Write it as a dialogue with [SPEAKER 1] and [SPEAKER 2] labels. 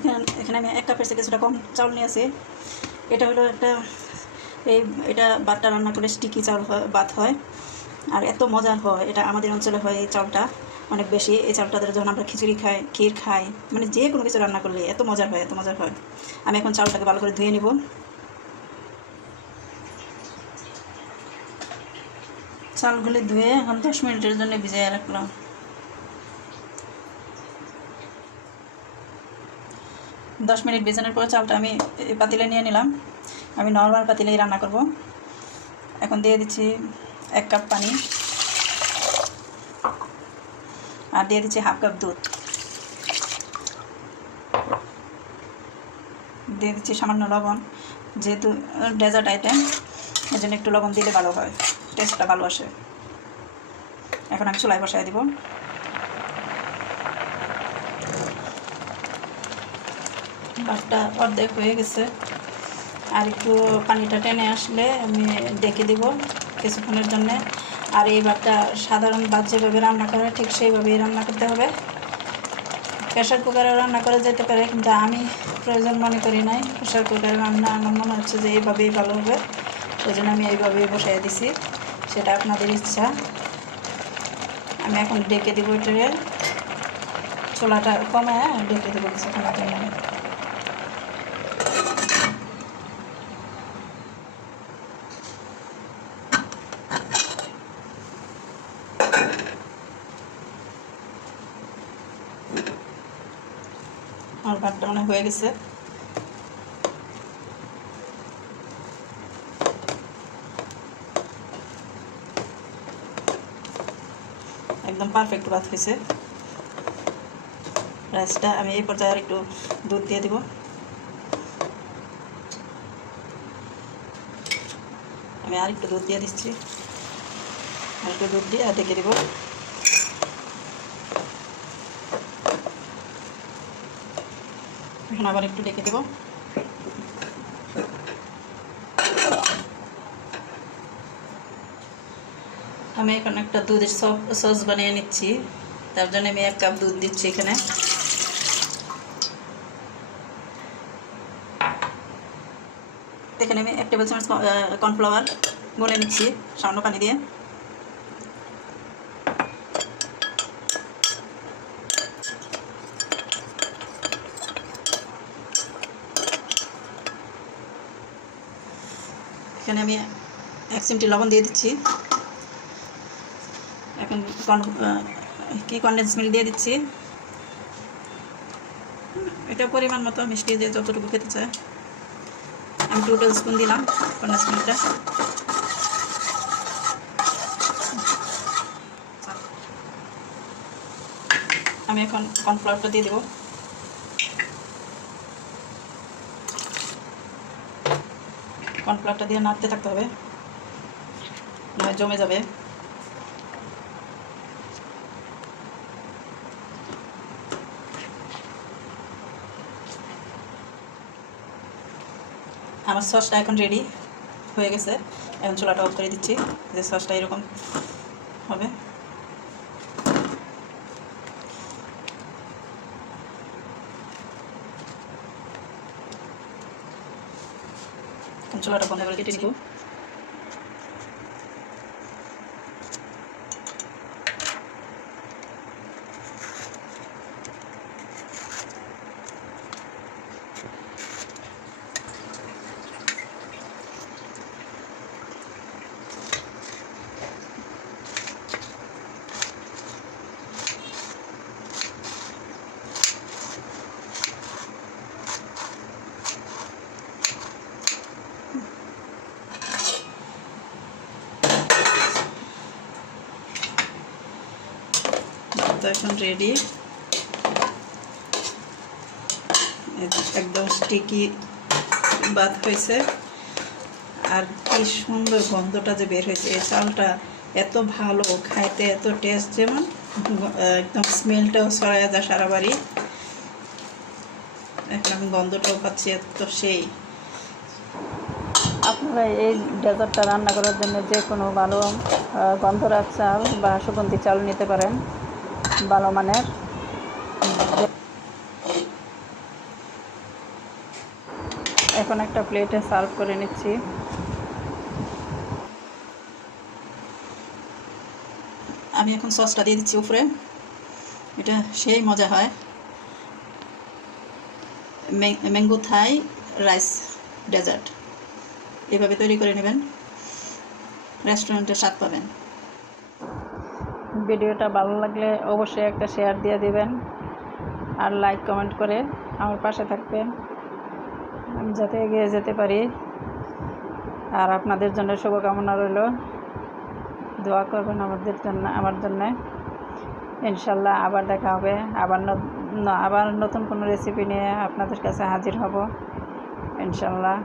[SPEAKER 1] এখানে এখানে আমি এক কাপের থেকে কিছুটা কম চাউল নিয়েছি। এটা হলো একটা এই এটা ভাতটা রান্না করে স্টিকি চাউল ভাত হয়। আর এত মজার হয়, এটা আমাদের অঞ্চলে হয় এই চাউলটা অনেক বেশি। এই চাউলটা যখন আমরা খিচুড়ি খাই, ক্ষীর খাই মানে যে কোনো কিছু রান্না করলে এত মজার হয়, এত মজার হয়। আমি এখন চাউলটাকে ভালো করে ধুয়ে নিব। চালগুলি ধুয়ে এখন দশ মিনিটের জন্য ভিজিয়ে রাখলাম। দশ মিনিট ভেজানোর পর চালটা আমি পাতিলে নিয়ে নিলাম। আমি নর্মাল পাতিলেই রান্না করব। এখন দিয়ে দিচ্ছি এক কাপ পানি। আর দিয়ে দিচ্ছি হাফ কাপ দুধ। দিয়ে দিচ্ছি সামান্য লবণ। যেহেতু ডেজার্ট আইটেম এই জন্য একটু লবণ দিলে ভালো হয়। টেস্টটা ভালো আসে। এখন আমি চুলায় বসাই দিব। ভাতটা অর্ধেক হয়ে গেছে। আর একটু পানিটা টেনে আসলে আমি ডেকে দিব কিছুক্ষণের জন্যে। আর এই ভাতটা সাধারণ ভাত যেভাবে রান্না করে, ঠিক সেইভাবেই রান্না করতে হবে। প্রেশার কুকারে রান্না করে যেতে পারে, কিন্তু আমি প্রয়োজন মনে করি নাই। প্রেশার কুকারে রান্না আমার মনে হচ্ছে যে এইভাবেই ভালো হবে। ওই জন্য আমি এইভাবেই বসাই দিছি, সেটা আপনাদের ইচ্ছা। আমি এখন ডেকে দিব এটাকে। ছোলাটা কমায় ডেকে দেবো কিছুক্ষণের আমার ভাতটা অনেক হয়ে গেছে। একদম পারফেক্ট ভাত হয়েছে। রাইসটা আমি এই পর্যায়ে আর একটু দুধ দিয়ে দিব। আমি আর একটু দুধ দিয়ে দিচ্ছি। আর একটু দুধ দিয়ে আর ডেকে দিব। এখন আবার একটু ডেকে দেব। আমি এখন একটা দুধের সস বানিয়ে নিচ্ছি। তার জন্য আমি এক কাপ দুধ দিচ্ছি এখানে। এখানে আমি এক টেবিল চামচ কর্নফ্লাওয়ার গলে নিচ্ছি সামান্য পানি দিয়ে। এখানে আমি এক চিমটি লবণ দিয়ে দিচ্ছি। এখন কি কনডেন্স মিল্ক দিয়ে দিচ্ছি। এটা পরিমাণ মতো মিষ্টি দিয়ে যতটুকু খেতে চায়। আমি টু টেবিল স্পুন দিলাম কনডেন্স মিল্কটা আমি এখন কর্নফ্লাওয়ারটা দিয়ে দেবো। কর্নফ্লাওয়ারটা দিয়ে নাড়তে থাকতে হবে। নয় জমে যাবে। আমার সসটা এখন রেডি হয়ে গেছে। এখন চুলাটা অফ করে দিচ্ছি, যে সসটা এরকম হবে। চুলাটা বন্ধ করে কেটে নিব তো এখন রেডি একদম স্টিকি বাদ হয়েছে। আর কি সুন্দর গন্ধটা যে বের হয়েছে। এই চালটা এত ভালো, খাইতে এত টেস্ট যেমন, একদম স্মেলটাও ছড়ায় যায় সারা বাড়ি। এখন আমি গন্ধটাও পাচ্ছি এত সেই। আপনারা এই ডেজার্টটা রান্না করার জন্য যে কোনো ভালো গন্ধরাজ চাল বা সুগন্ধি চাল নিতে পারেন। ভালো মানের এখন একটা প্লেটে সার্ভ করে নিচ্ছি। আমি এখন সসটা দিয়ে দিচ্ছি উপরে। এটা সেই মজা হয়। Mango Thai, rice dessert. এভাবে তৈরি করে নেবেন। রেস্টুরেন্টের স্বাদ পাবেন। ভিডিওটা ভালো লাগলে অবশ্যই একটা শেয়ার দিয়ে দিবেন। আর লাইক কমেন্ট করে আমার পাশে থাকবেন। আমি যাতে এগিয়ে যেতে পারি। আর আপনাদের জন্য শুভকামনা রইল। দোয়া করবেন আমাদের জন্য, আমার জন্যে। ইনশাল্লাহ আবার দেখা হবে। আবার আবার নতুন কোনো রেসিপি নিয়ে আপনাদের কাছে হাজির হব। ইনশাল্লাহ।